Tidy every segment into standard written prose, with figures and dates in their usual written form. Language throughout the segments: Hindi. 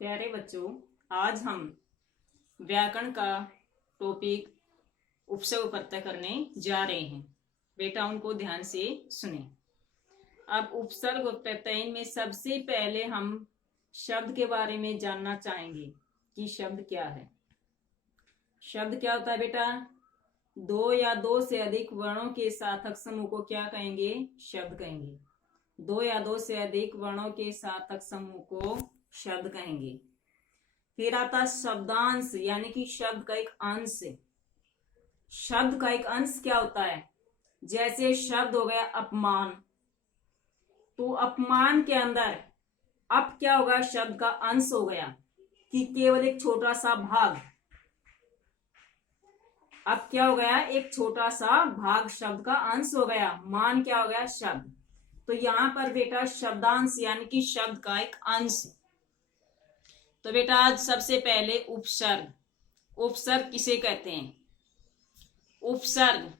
प्यारे बच्चों, आज हम व्याकरण का टॉपिक उपसर्ग प्रत्यय करने जा रहे हैं। बेटा उनको ध्यान से सुने। अब उपसर्ग और प्रत्यय में सबसे पहले हम शब्द के बारे में जानना चाहेंगे कि शब्द क्या है। शब्द क्या होता है बेटा? दो या दो से अधिक वर्णों के सार्थक समूह को क्या कहेंगे? शब्द कहेंगे। दो या दो से अधिक वर्णों के सार्थक समूह को शब्द कहेंगे। फिर आता शब्दांश, यानी कि शब्द का एक अंश। शब्द का एक अंश क्या होता है? जैसे शब्द हो गया अपमान, तो अपमान के अंदर अप क्या होगा? शब्द का अंश हो गया कि केवल एक छोटा सा भाग। अब क्या हो गया? एक छोटा सा भाग शब्द का अंश हो गया। मान क्या हो गया? शब्द। तो यहां पर बेटा शब्दांश यानी कि शब्द का एक अंश। तो बेटा आज सबसे पहले उपसर्ग। उपसर्ग किसे कहते हैं? उपसर्ग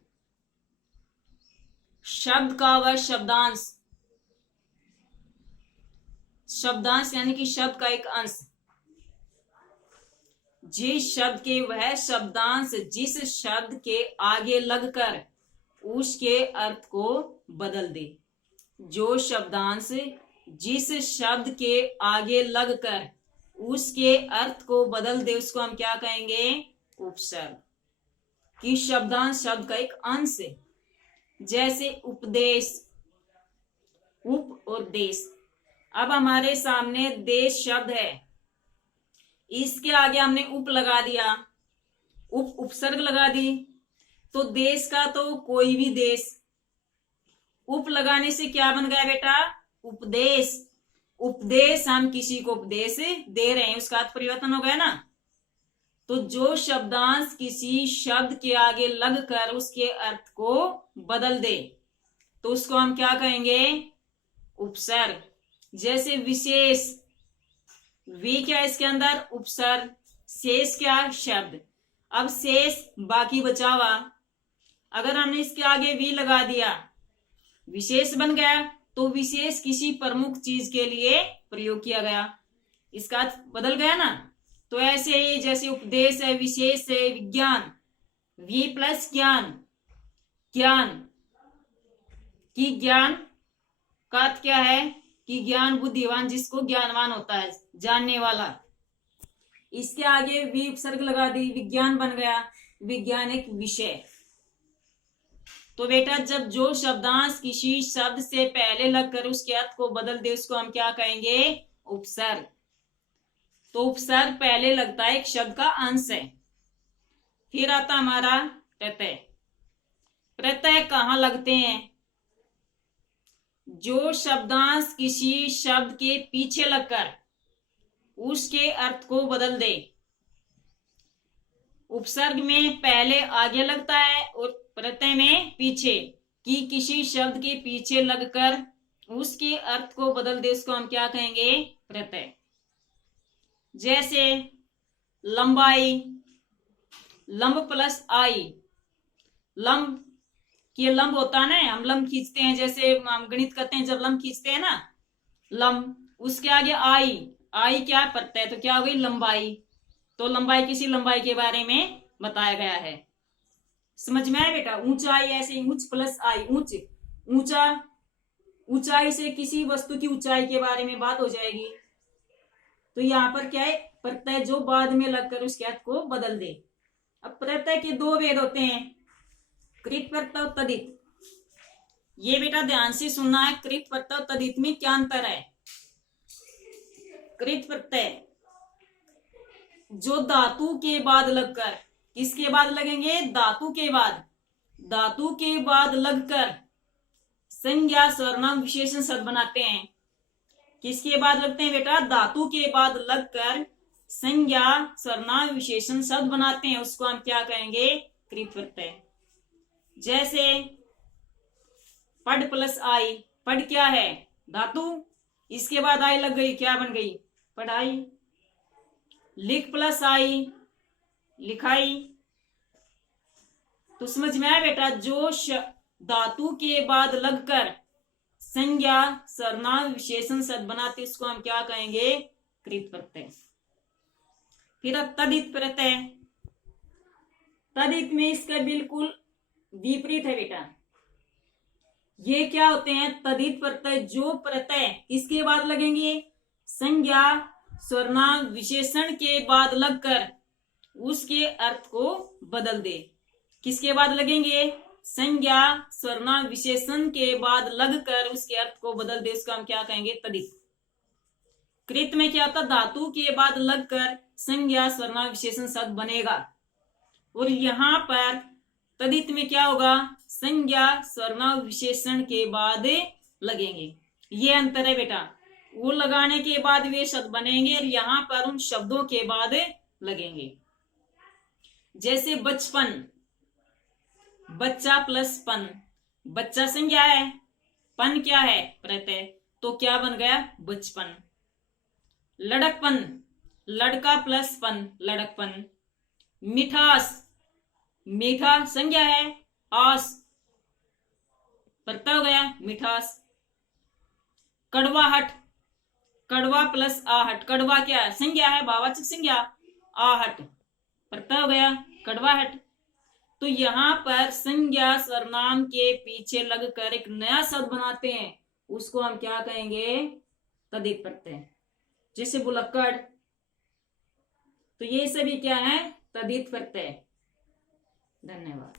शब्द का होगा शब्दांश। शब्दांश यानी कि शब्द का एक अंश। जिस शब्द के वह शब्दांश जिस शब्द के आगे लगकर उसके अर्थ को बदल दे। जो शब्दांश जिस शब्द के आगे लगकर उसके अर्थ को बदल दे, उसको हम क्या कहेंगे? उपसर्ग। कि शब्दांश शब्द का एक अंश है। जैसे उपदेश, उप और देश। अब हमारे सामने देश शब्द है, इसके आगे हमने उप लगा दिया, उपसर्ग लगा दी, तो देश का तो कोई भी देश। उप लगाने से क्या बन गया बेटा? उपदेश। उपदेश, हम किसी को उपदेश दे रहे हैं, उसका अर्थ परिवर्तन हो गया ना। तो जो शब्दांश किसी शब्द के आगे लगकर उसके अर्थ को बदल दे, तो उसको हम क्या कहेंगे? उपसर्ग। जैसे विशेष, वी क्या इसके अंदर? उपसर्ग। शेष क्या? शब्द। अब शेष बाकी बचा हुआ, अगर हमने इसके आगे वी लगा दिया, विशेष बन गया। तो विशेष किसी प्रमुख चीज के लिए प्रयोग किया गया, इसका अर्थ बदल गया ना। तो ऐसे ही जैसे उपदेश है, विशेष है, विज्ञान, वी प्लस ज्ञान, ज्ञान की ज्ञान का अर्थ क्या है? कि ज्ञान बुद्धिवान, जिसको ज्ञानवान होता है, जानने वाला। इसके आगे वी उपसर्ग लगा दी, विज्ञान बन गया। विज्ञान एक विषय। तो बेटा जब जो शब्दांश किसी शब्द से पहले लगकर उसके अर्थ को बदल दे, उसको हम क्या कहेंगे? उपसर्ग। तो उपसर्ग पहले लगता है, एक शब्द का अंश है। फिर आता हमारा प्रत्यय। प्रत्यय कहाँ लगते हैं? जो शब्दांश किसी शब्द के पीछे लगकर उसके अर्थ को बदल दे। उपसर्ग में पहले आगे लगता है और प्रत्यय में पीछे। कि किसी शब्द के पीछे लगकर उसके अर्थ को बदल दे, उसको हम क्या कहेंगे? प्रत्यय। जैसे लंबाई, लंब प्लस आई। लंब की लंब होता है ना, हम लंब खींचते हैं, जैसे हम गणित करते हैं जब लंब खींचते हैं ना, लंब। उसके आगे आई, आई क्या? प्रत्यय। तो क्या हो गई? लंबाई। तो लंबाई किसी लंबाई के बारे में बताया गया है। समझ में आया बेटा? ऊंचाई ऐसे ऊंच प्लस आई, ऊंच, ऊंचा। ऊंचाई से किसी वस्तु की ऊंचाई के बारे में बात हो जाएगी। तो यहां पर क्या है? प्रत्यय जो बाद में लगकर उसके अर्थ को बदल दे। अब प्रत्यय के दो भेद होते हैं, कृत प्रत्यय और तदित। ये बेटा ध्यान से सुनना है, कृत प्रत्यय और तदित में क्या अंतर है? कृत प्रत्यय जो धातु के बाद लगकर, किसके बाद लगेंगे? धातु के बाद। धातु के बाद लगकर संज्ञा सर्वनाम विशेषण शब्द बनाते हैं। किसके बाद लगते हैं बेटा? धातु के बाद लगकर संज्ञा सर्वनाम विशेषण शब्द बनाते हैं, उसको हम क्या कहेंगे? कृत प्रत्यय। जैसे पढ़ प्लस आई। पढ़ क्या है? धातु, इसके बाद आई लग गई, क्या बन गई? पढ़ाई। लिख प्लस आई, लिखाई। तो समझ में आया बेटा? जो धातु के बाद लगकर संज्ञा सर्वनाम विशेषण शब्द बनाते, इसको हम क्या कहेंगे? कृत प्रत्यय। फिर तदित प्रत्यय, तदित में इसका बिल्कुल विपरीत है बेटा। ये क्या होते हैं? तदित प्रत्यय, जो प्रत्यय किसके बाद लगेंगे? संज्ञा सर्वनाम विशेषण के बाद लगकर उसके अर्थ को बदल दे। किसके बाद लगेंगे? संज्ञा सर्वनाम विशेषण के बाद लगकर उसके अर्थ को बदल दे, उसका हम क्या कहेंगे? तदित। कृत में क्या होता? धातु के बाद लगकर संज्ञा सर्वनाम विशेषण शब्द बनेगा, और यहां पर तदित में क्या होगा? संज्ञा सर्वनाम विशेषण के बाद लगेंगे। ये अंतर है बेटा, वो लगाने के बाद वे शब्द बनेंगे और यहां पर उन शब्दों के बाद लगेंगे। जैसे बचपन, बच्चा प्लस पन, बच्चा संज्ञा है, पन क्या है? प्रत्यय, तो क्या बन गया? बचपन। लड़कपन, लड़का प्लस पन, लड़कपन। मिठास, मीठा संज्ञा है, आस प्रत्यय हो गया, मिठास। कड़वाहट, कड़वा प्लस आहट, कड़वा क्या है? संज्ञा है, भाववाचक संज्ञा, आहट प्रत्यय हो गया, कड़वाहट। तो यहां पर संज्ञा सर्वनाम के पीछे लगकर एक नया शब्द बनाते हैं, उसको हम क्या कहेंगे? तदित प्रत्यय। जैसे बुलक्कड़, तो ये सभी क्या है? तदित प्रत्यय। धन्यवाद।